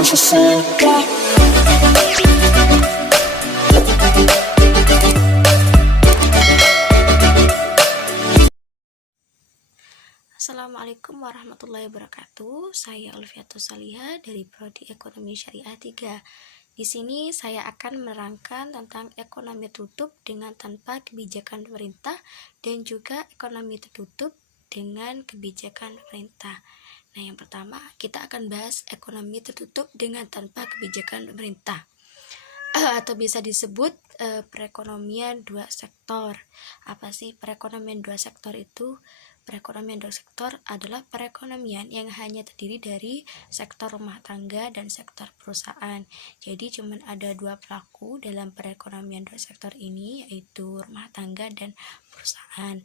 Assalamualaikum warahmatullahi wabarakatuh. Saya Ulfiatus Saliha dari Prodi Ekonomi Syariah 3. Di sini saya akan menerangkan tentang ekonomi tertutup dengan tanpa kebijakan pemerintah dan juga ekonomi tertutup dengan kebijakan pemerintah. Nah, yang pertama kita akan bahas ekonomi tertutup dengan tanpa kebijakan pemerintah. Atau bisa disebut perekonomian dua sektor. Apa sih perekonomian dua sektor itu? Perekonomian dua sektor adalah perekonomian yang hanya terdiri dari sektor rumah tangga dan sektor perusahaan. Jadi cuma ada dua pelaku dalam perekonomian dua sektor ini, yaitu rumah tangga dan perusahaan.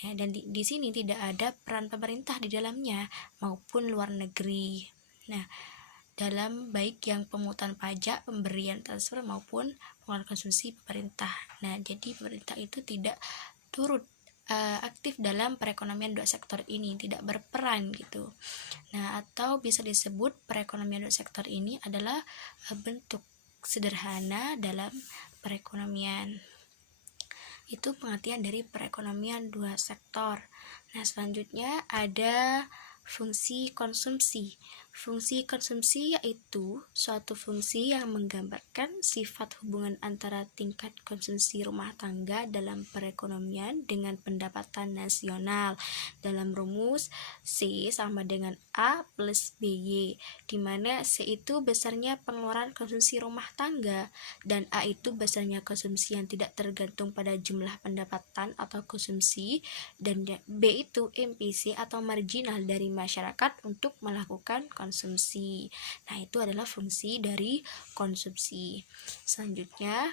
Nah, dan di sini tidak ada peran pemerintah di dalamnya maupun luar negeri. Nah, dalam baik yang pemungutan pajak, pemberian transfer maupun pengeluaran konsumsi pemerintah. Nah, jadi pemerintah itu tidak turut aktif dalam perekonomian dua sektor ini, tidak berperan gitu. Nah, atau bisa disebut perekonomian dua sektor ini adalah bentuk sederhana dalam perekonomian. Itu pengertian dari perekonomian dua sektor. Nah, selanjutnya ada fungsi konsumsi. Fungsi konsumsi yaitu suatu fungsi yang menggambarkan sifat hubungan antara tingkat konsumsi rumah tangga dalam perekonomian dengan pendapatan nasional. Dalam rumus C sama dengan A plus BY, di mana C itu besarnya pengeluaran konsumsi rumah tangga dan A itu besarnya konsumsi yang tidak tergantung pada jumlah pendapatan atau konsumsi, dan B itu MPC atau marginal dari masyarakat untuk melakukan konsumsi. Nah, itu adalah fungsi dari konsumsi. Selanjutnya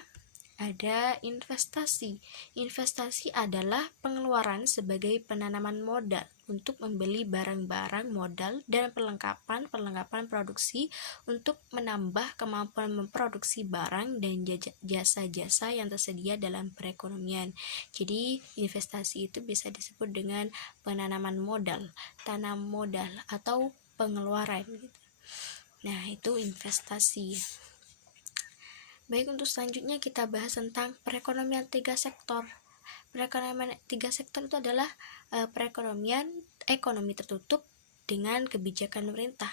ada investasi. Investasi adalah pengeluaran sebagai penanaman modal untuk membeli barang-barang modal dan perlengkapan produksi untuk menambah kemampuan memproduksi barang dan jasa-jasa yang tersedia dalam perekonomian. Jadi investasi itu bisa disebut dengan penanaman modal, tanam modal atau pengeluaran gitu. Nah, itu investasi. Baik, untuk selanjutnya kita bahas tentang perekonomian tiga sektor. Perekonomian tiga sektor itu adalah perekonomian ekonomi tertutup dengan kebijakan pemerintah.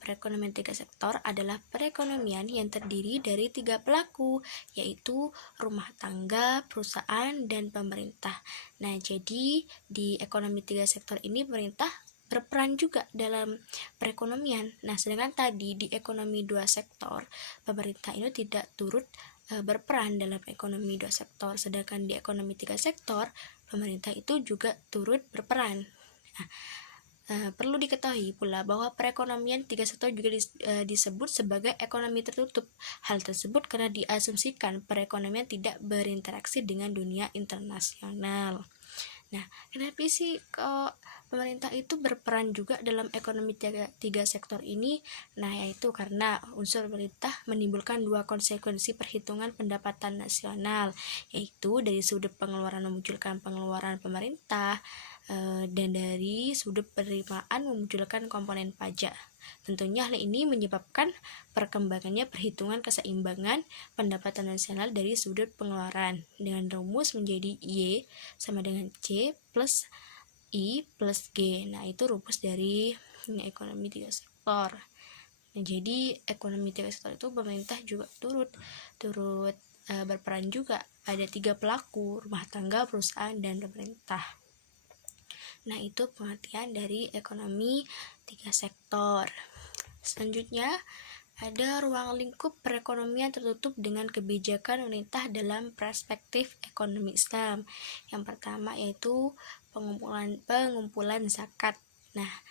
Perekonomian tiga sektor adalah perekonomian yang terdiri dari tiga pelaku, yaitu rumah tangga, perusahaan, dan pemerintah. Nah, jadi di ekonomi tiga sektor ini pemerintah berperan juga dalam perekonomian. Nah, sedangkan tadi di ekonomi dua sektor, pemerintah itu tidak turut berperan dalam ekonomi dua sektor, sedangkan di ekonomi tiga sektor, pemerintah itu juga turut berperan. Nah, perlu diketahui pula bahwa perekonomian tiga sektor juga disebut sebagai ekonomi tertutup. Hal tersebut karena diasumsikan perekonomian tidak berinteraksi dengan dunia internasional. Nah, kenapa sih kok pemerintah itu berperan juga dalam ekonomi tiga sektor ini? Nah, yaitu karena unsur pemerintah menimbulkan dua konsekuensi perhitungan pendapatan nasional, yaitu dari sudut pengeluaran memunculkan pengeluaran pemerintah, dan dari sudut penerimaan memunculkan komponen pajak. Tentunya hal ini menyebabkan perkembangannya perhitungan keseimbangan pendapatan nasional dari sudut pengeluaran dengan rumus menjadi Y sama dengan C plus I plus G. Nah, itu rumus dari ekonomi tiga sektor. Nah, jadi ekonomi tiga sektor itu pemerintah juga turut berperan juga. Ada tiga pelaku, rumah tangga, perusahaan, dan pemerintah. Nah, itu pengertian dari ekonomi tiga sektor. Selanjutnya ada ruang lingkup perekonomian tertutup dengan kebijakan pemerintah dalam perspektif ekonomi Islam. Yang pertama yaitu pengumpulan zakat. Nah,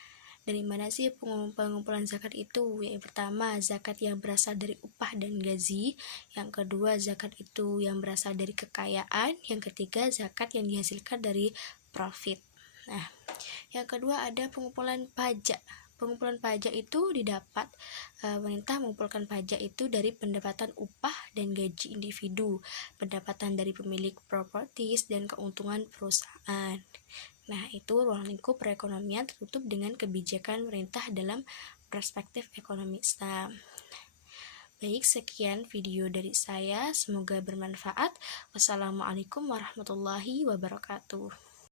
dari mana sih pengumpulan zakat itu? Yang pertama, zakat yang berasal dari upah dan gaji. Yang kedua, zakat itu yang berasal dari kekayaan. Yang ketiga, zakat yang dihasilkan dari profit. Nah, yang kedua ada pengumpulan pajak. Pengumpulan pajak itu didapat pemerintah mengumpulkan pajak itu dari pendapatan upah dan gaji individu, pendapatan dari pemilik properties, dan keuntungan perusahaan. Nah, itu ruang lingkup perekonomian tertutup dengan kebijakan pemerintah dalam perspektif ekonomi Islam. Baik, sekian video dari saya. Semoga bermanfaat. Wassalamualaikum warahmatullahi wabarakatuh.